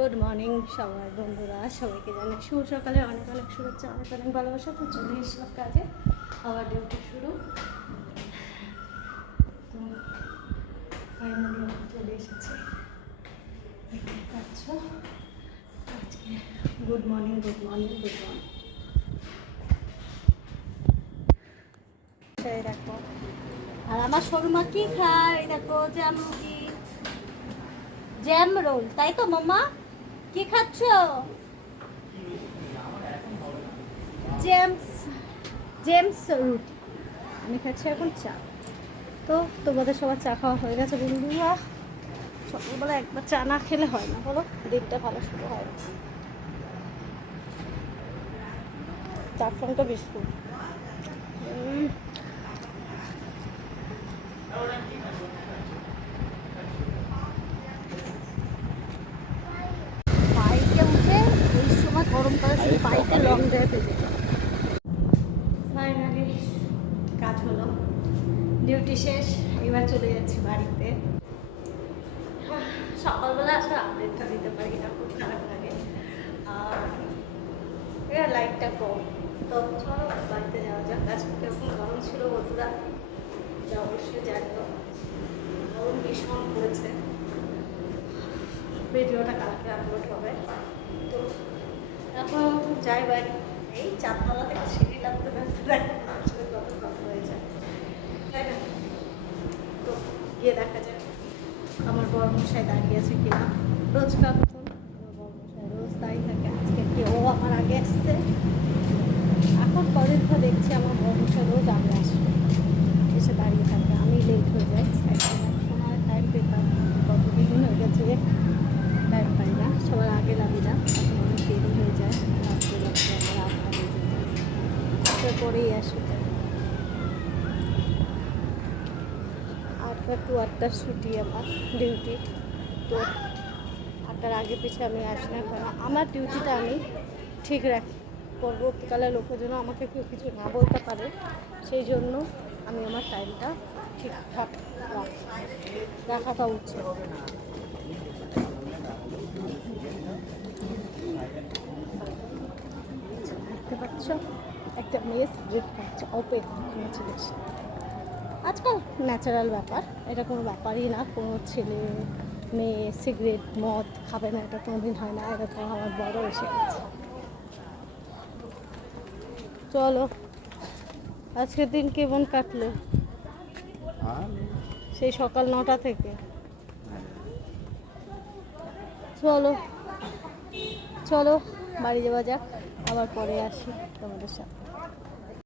Good morning সবার বন্ধুরা, সবাইকে জানাই শুভ সকালে অনেক অনেক শুভেচ্ছা, অনেক অনেক ভালোবাসা। তো চলে এসলাম কাজে, আবার ডিউটি শুরু। তো ফাইনালি চলে এসেছে, দেখতে পাচ্ছ। আজকে good morning good morning good morning. সেই দেখো, আর আমার শর্মা কি খায় দেখো, জ্যাম রুটি, জ্যাম রোল, তাই তো মাম্মা? কি খাচ্ছ? জেমস জেমস রুটি। আমি খাচ্ছি এখন চা। তো তোমাদের সবার চা খাওয়া হয়ে গেছে বন্ধুরা? সকালবেলা একবার চা না খেলে হয় না, বলো, দিনটা ভালো শুরু হয় না। চার সঙ্গে বিস্কুট। বাইকে উঠে এই সময় গরমকালে শুধু বাইকে লং ড্রাইভে যেতে। ফাইনালি কাজ হলো, ডিউটি শেষ, এবার চলে যাচ্ছি বাড়িতে। সকালবেলা আসলে আপডেটটা দিতে পারি না, খুব খারাপ লাগে। আর এরা লাইটটা কম, তো চলো বাড়িতে যাওয়া যাক। আজকে কিরকম গরম ছিল বন্ধুরা যা অবশ্যই জানিও, গরম ভীষণ পড়েছে। ভিডিওটা কালকে আপলোড হবে। তো এখন যাই বাড়ি, এই চারতলা থেকে সিঁড়ি লাগতে আসলে কত কথা হয়ে যায়, তাই না? তো গিয়ে দেখা যায় আমার বড়মশাই দাঁড়িয়ে আছে কিনা। রোজকার মতন আমার বড়মশাই রোজ দাঁড়িয়ে থাকে, আজকে কি ও আমার আগে আসছে। এখন কদিন ধরে দেখছি আমার বড়মশাই রোজ আগে আসবে, এসে দাঁড়িয়ে থাকে, আমি লেট হয়ে যাই। এক সময় টাইম পেতাম, কতদিন হয়ে গেছে টাইম পাই না, সবার আগে লাগি না, এখন অনেক দেরি হয়ে যায়, রাত্রে রাত্রে আমার 8টা বেজে যায়, আটটার পরেই আসবে। 8টা টু 8টার ছুটি আমার ডিউটি। তো 8টার আগে পিছিয়ে আমি আসি না, কারণ আমার ডিউটিটা আমি ঠিক রাখি, পরবর্তীকালে লোকের জন্য আমাকে কেউ কিছু না বলতে পারে, সেই জন্য আমি আমার টাইমটা ঠিকঠাক রাখাটা উচিত। দেখতে পাচ্ছ একটা মেয়ে সিগারেট খাচ্ছে, অপেক ছেলে। আজকাল ন্যাচারাল ব্যাপার, এটা কোনো ব্যাপারই না, কোনো ছেলে মেয়ে সিগারেট মদ খাবে না, এটা কোনো দিন হয় না, এটা তো আমার বড় এসে গেছে। চলো, আজকের দিন কেমন কাটলো? সেই সকাল 9টা থেকে। চলো চলো বাড়ি যাওয়া যাক, আবার পরে আসি তোমাদের সাথে।